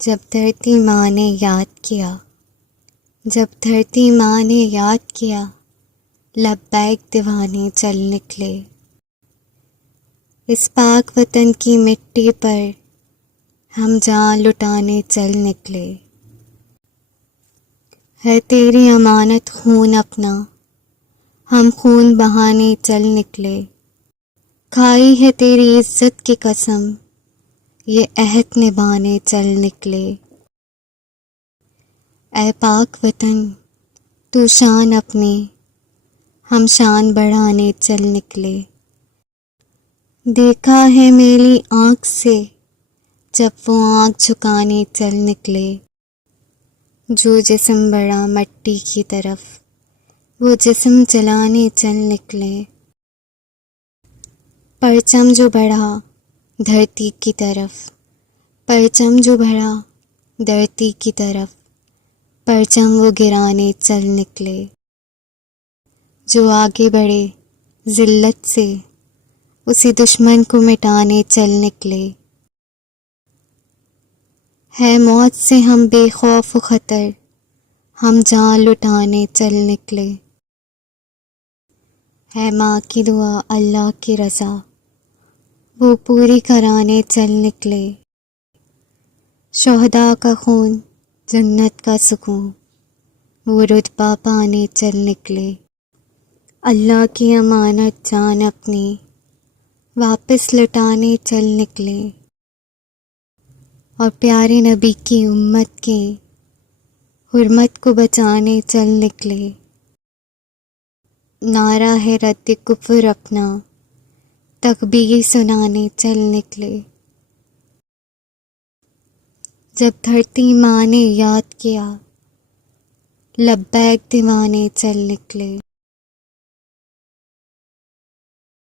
جب دھرتی ماں نے یاد کیا، جب دھرتی ماں نے یاد کیا، لبیک دیوانے چل نکلے۔ اس پاک وطن کی مٹی پر ہم جان لٹانے چل نکلے۔ ہے تیری امانت خون اپنا، ہم خون بہانے چل نکلے۔ کھائی ہے تیری عزت کی قسم، یہ عہد نبھانے چل نکلے۔ اے پاک وطن تو شان اپنی، ہم شان بڑھانے چل نکلے۔ دیکھا ہے میری آنکھ سے جب وہ آنکھ جھکانے چل نکلے۔ جو جسم بڑھا مٹی کی طرف، وہ جسم جلانے چل نکلے۔ پرچم جو بڑھا دھرتی کی طرف، پرچم جو بڑھا دھرتی کی طرف، پرچم وہ گرانے چل نکلے۔ جو آگے بڑھے ذلت سے، اسی دشمن کو مٹانے چل نکلے۔ ہے موت سے ہم بے خوف و خطر، ہم جان لٹانے چل نکلے۔ ہے ماں کی دعا اللہ کی رضا، وہ پوری کرانے چل نکلے۔ شہداء کا خون جنت کا سکون، وہ رتبہ پانے چل نکلے۔ اللہ کی امانت جان اپنی واپس لٹانے چل نکلے، اور پیارے نبی کی امت کے حرمت کو بچانے چل نکلے۔ نعرہ ہے رد کفر اپنا، تکبیر سنانے چل نکلے۔ جب دھرتی ماں نے یاد کیا، لبیک دیوانے چل نکلے۔